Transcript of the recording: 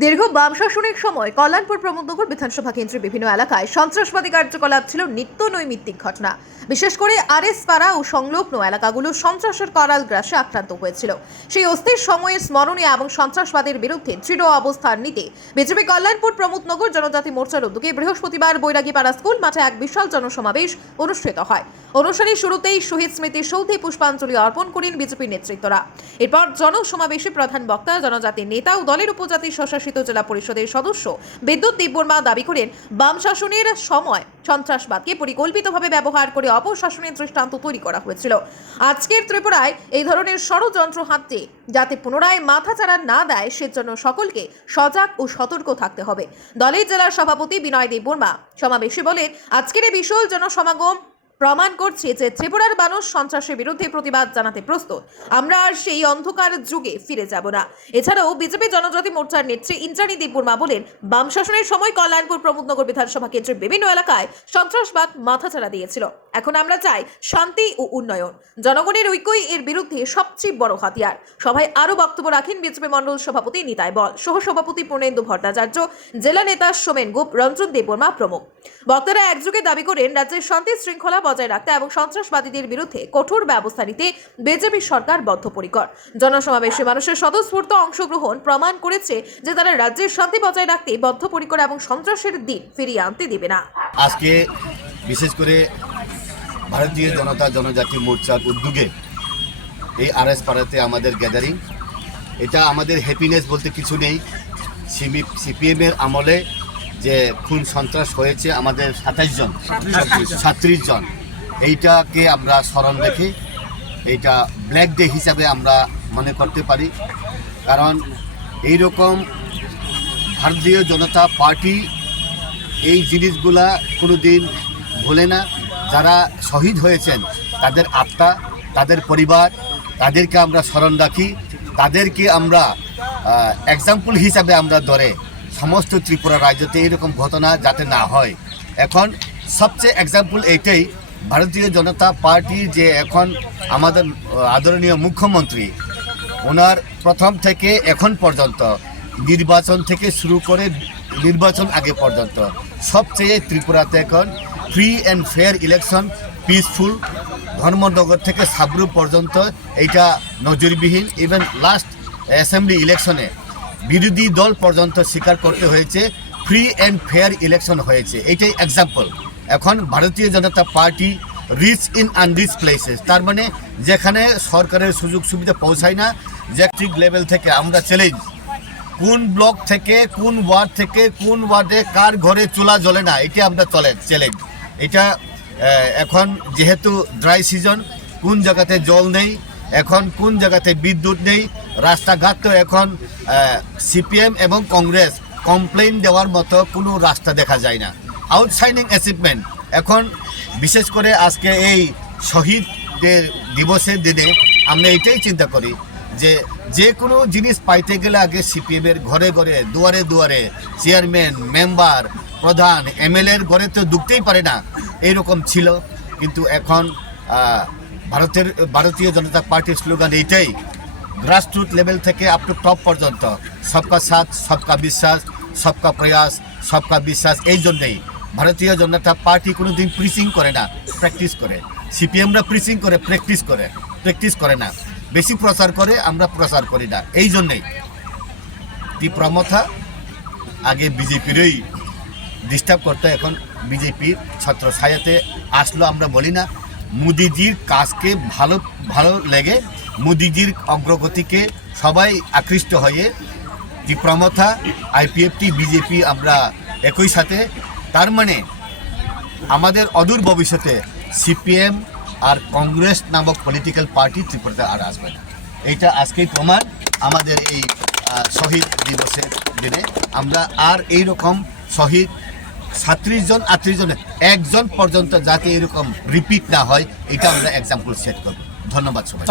দীর্ঘ বাম শাসনের সময় কল্যাণপুর প্রমোদনগর বিধানসভা কেন্দ্রের বিভিন্ন এলাকায় সন্ত্রাসবাদী কার্যকলাপ ছিল নিত্য নৈমিত্তিক ঘটনা। বিশেষ করে আরএস পাড়া ও সংলগ্ন এলাকাগুলো সন্ত্রাসের করাল গ্রাসে আক্রান্ত হয়েছিল। সেই অস্থির সময়ের স্মরণে এবং সন্ত্রাসবাদের বিরুদ্ধে দৃঢ় অবস্থান নিতে বিজেপি কল্যাণপুর প্রমোদনগর জনজাতি মোর্চার উদ্যোগে বৃহস্পতিবার বৈরাগীপাড়া স্কুল মাঠে এক বিশাল জনসমাবেশ অনুষ্ঠিত হয়। অনুষ্ঠানের শুরুতেই শহীদ স্মৃতি সৌধে পুষ্পাঞ্জলি অর্পণ করেন বিজেপি নেতৃত্বরা। এরপর জনসমাবেশে প্রধান বক্তা জনজাতি নেতা ও দলের উপজাতি স্বশাসিত জেলা পরিষদের সদস্য বিদ্যুৎ দেববর্মা দাবি করেন, বাম শাসনের সময় সন্ত্রাসবাদকে পরিকল্পিতভাবে ব্যবহার করে অপশাসনের দৃষ্টান্ত তৈরি করা হয়েছিল। আজকের ত্রিপুরায় এই ধরনের ষড়যন্ত্র হাতে যাতে পুনরায় মাথাচাড়া না দেয় সেজন্য সকলকে সজাগ ও সতর্ক থাকতে হবে। দলের জেলার সভাপতি বিনয় দেববর্মা সমাবেশে বলেন, আজকের এই বিশাল জনসমাগম প্রমাণ করছে যে ত্রিপুরার মানুষ সন্ত্রাসের বিরুদ্ধে প্রতিবাদ জানাতে প্রস্তুত। আমরা আর সেই অন্ধকার যুগে ফিরে যাব না। এছাড়াও বিজেপি জনজাতি মোর্চার নেত্রী ইন্দ্রাণী দেববর্মা বলেন, বাম শাসনের সময় কল্যাণপুর প্রমোদনগর বিধানসভা কেন্দ্রের বিভিন্ন এলাকায় সন্ত্রাসবাদ মাথাচাড়া দিয়েছিল। এখন আমরা চাই শান্তি ও উন্নয়ন। জনগণের ঐক্যই এর বিরুদ্ধে সবচেয়ে বড় হাতিয়ার। সভায় আরও বক্তব্য রাখেন বিজেপি মণ্ডল সভাপতি নিতাই বল, সহসভাপতি পূর্ণেন্দু ভট্টাচার্য, জেলা নেতা সোমেন গোপ, রঞ্জন দেববর্মা প্রমুখ। বক্তারা একযোগে দাবি করেন, রাজ্যের শান্তি শৃঙ্খলা বজায় রাখতে এবং সন্ত্রাসবাদীদের বিরুদ্ধে কঠোর ব্যবস্থা নিতে বিজেপি সরকার বদ্ধপরিকর। জনসমাবেশে মানুষের স্বতঃস্ফূর্ত অংশগ্রহণ প্রমাণ করেছে যে তারা রাজ্যের শান্তি বজায় রাখতে বদ্ধপরিকর এবং সন্ত্রাসের দিন ফিরিয়ে আনতে দেবে না। আজকে বিশেষ করে ভারতীয় জনজাতি মোর্চার উদ্যোগে এই আরএস পাড়াতে আমাদের গ্যাদারিং, এটা আমাদের হ্যাপিনেস বলতে কিছু নেই। সিপিএমের আমলে যে খুন সন্ত্রাস হয়েছে আমাদের 37 জন, এইটাকে আমরা স্মরণ রেখে এইটা ব্ল্যাক ডে হিসাবে আমরা মনে করতে পারি। কারণ এইরকম ভারতীয় জনতা পার্টি এই জিনিসগুলা কোনো দিন ভোলে না। যারা শহীদ হয়েছেন তাদের আত্মা, তাদের পরিবার, তাদেরকে আমরা স্মরণ রাখি, তাদেরকে আমরা এক্সাম্পল হিসাবে আমরা ধরে সমস্ত ত্রিপুরা রাজ্যতে এরকম ঘটনা যাতে না হয়। এখন সবচেয়ে এক্সাম্পল এইটাই, ভারতীয় জনতা পার্টি যে এখন আমাদের আদরণীয় মুখ্যমন্ত্রী, ওনার প্রথম থেকে এখন পর্যন্ত নির্বাচন থেকে শুরু করে নির্বাচন আগে পর্যন্ত সবচেয়ে ত্রিপুরাতে এখন free and fair election, peaceful, Dharmanagar থেকে সাবরু পর্যন্ত এইটা নজিরবিহীন। ইভেন লাস্ট অ্যাসেম্বলি ইলেকশনে বিরোধী দল পর্যন্ত স্বীকার করতে হয়েছে ফ্রি অ্যান্ড ফেয়ার ইলেকশন হয়েছে। এইটাই এক্সাম্পল। এখন ভারতীয় জনতা পার্টি রিচ ইন আনরিচ প্লেসেস, তার মানে যেখানে সরকারের সুযোগ সুবিধা পৌঁছায় না, ডিস্ট্রিক্ট লেভেল থেকে আমরা চ্যালেঞ্জ, কোন ব্লক থেকে কোন ওয়ার্ড থেকে কোন ওয়ার্ডে কার ঘরে চুলা জ্বলে না, এটা আমরা চ্যালেঞ্জ। এটা এখন যেহেতু ড্রাই সিজন, কোন জায়গাতে জল নেই, এখন কোন জায়গাতে বিদ্যুৎ নেই, রাস্তাঘাট তো এখন সিপিএম এবং কংগ্রেস কমপ্লেইন দেওয়ার মতো কোনো রাস্তা দেখা যায় না। আউটসাইডিং অ্যাচিভমেন্ট। এখন বিশেষ করে আজকে এই শহীদদের দিবসের দিনে আমরা এটাই চিন্তা করি যে কোনো জিনিস পাইতে গেলে আগে সিপিএমের ঘরে ঘরে, দুয়ারে দুয়ারে চেয়ারম্যান, মেম্বার, প্রধান, এমএলএর ঘরে তো ঢুকতেই পারে না, এইরকম ছিল। কিন্তু এখন ভারতীয় জনতা পার্টির স্লোগান এইটাই, গ্রাসরুট লেভেল থেকে আপ টু টপ পর্যন্ত সবকা সাথ, সবকা বিশ্বাস, সবকা প্রয়াস, সবকা বিশ্বাস। এই জন্যেই ভারতীয় জনতা পার্টি কোনো দিন প্রিচিং করে না, প্র্যাকটিস করে। সিপিএমরা প্রিচিং করে, প্র্যাকটিস করে না, বেশি প্রচার করে, আমরা প্রচার করি না। এই জন্যেই প্রমথা আগে বিজেপিরই ডিস্টার্ব করতে, এখন বিজেপির ছত্র ছায়াতে আসলো। আমরা বলি না, মোদিজির কাজকে ভালো লেগে, মোদিজির অগ্রগতিকে সবাই আকৃষ্ট হয়ে প্রমথা, আইপিএফটি, বিজেপি আমরা একই সাথে। তার মানে আমাদের অদূর ভবিষ্যতে সিপিএম আর কংগ্রেস নামক পলিটিক্যাল পার্টি ত্রিপুরাতে আর আসবে না। এইটা আজকেই প্রমাণ। আমাদের এই শহীদ দিবসের দিনে আমরা আর এইরকম শহীদ 37 জন, 38 জনের একজন পর্যন্ত যাতে এরকম রিপিট না হয়, এটা আমরা এক্সাম্পল সেট করব। ধন্যবাদ সবাই।